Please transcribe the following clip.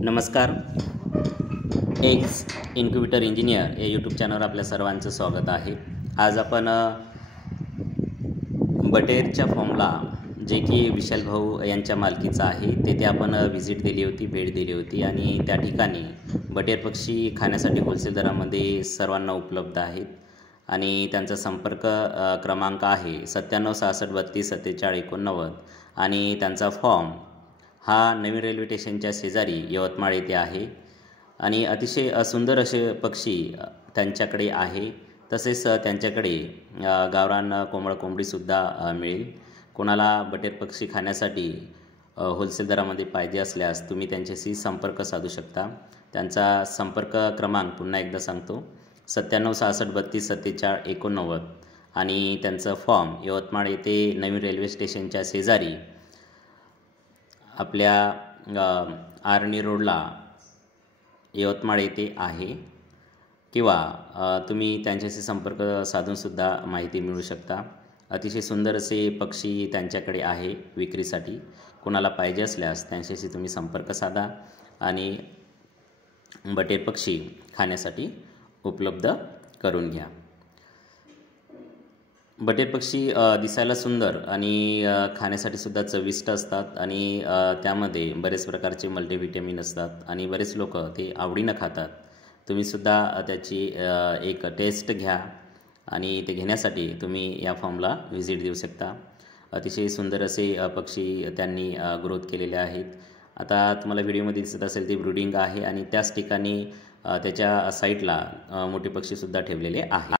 नमस्कार. X incubator engineer या YouTube चॅनलवर आपल्या सर्वांचं स्वागत आहे. आज आपण बटेरच्या फॉर्मला जे की विशाल भाऊ यांच्या मालकीचं आहे तेथे आपण व्हिजिट दिली होती, भेट दिली होती आणि त्या ठिकाणी बटेर पक्षी खाण्यासाठी होलसेल दरामध्ये सर्वांना उपलब्ध आहेत आणि त्यांचा संपर्क क्रमांक आहे 9766324789 आणि त्यांचा फॉर्म हा नवीन रेल्वे स्टेशनच्या शेजारी यवतमाळ येथे आहे आणि अतिशय सुंदर असे पक्षी त्यांच्याकडे आहे. तसेच त्यांच्याकडे गावरान कोंबडा कोंबडीसुद्धा मिळेल. कोणाला बटेर पक्षी खाण्यासाठी होलसेल दरामध्ये पाहिजे असल्यास तुम्ही त्यांच्याशी संपर्क साधू शकता. त्यांचा संपर्क क्रमांक पुन्हा एकदा सांगतो 9766324789 आणि त्यांचं फॉर्म यवतमाळ येथे नवीन रेल्वे स्टेशनच्या शेजारी आपल्या आर्णी रोडला यवतमाळ येथे आहे किंवा तुम्ही त्यांच्याशी संपर्क साधूनसुद्धा माहिती मिळवू शकता. अतिशय सुंदर असे पक्षी त्यांच्याकडे आहे विक्रीसाठी. कोणाला पाहिजे असल्यास त्यांच्याशी तुम्ही संपर्क साधा आणि बटेर पक्षी खाण्यासाठी उपलब्ध करून घ्या. बटेर पक्षी दिसायला सुंदर आणि खाण्यासाठी सुद्धा चविष्ट असतात आणि त्यामध्ये बरेच प्रकारचे मल्टीव्हिटॅमिन असतात आणि बरेच लोक ते आवडीनं खातात. तुम्हीसुद्धा त्याची एक टेस्ट घ्या आणि ते घेण्यासाठी तुम्ही या फॉर्मला व्हिजिट देऊ शकता. अतिशय सुंदर असे पक्षी त्यांनी ग्रोथ केलेले आहेत. आता तुम्हाला व्हिडिओमध्ये दिसत असेल ते ब्रूडिंग आहे आणि त्याच ठिकाणी त्याच्या साईडला मोठे पक्षीसुद्धा ठेवलेले आहे.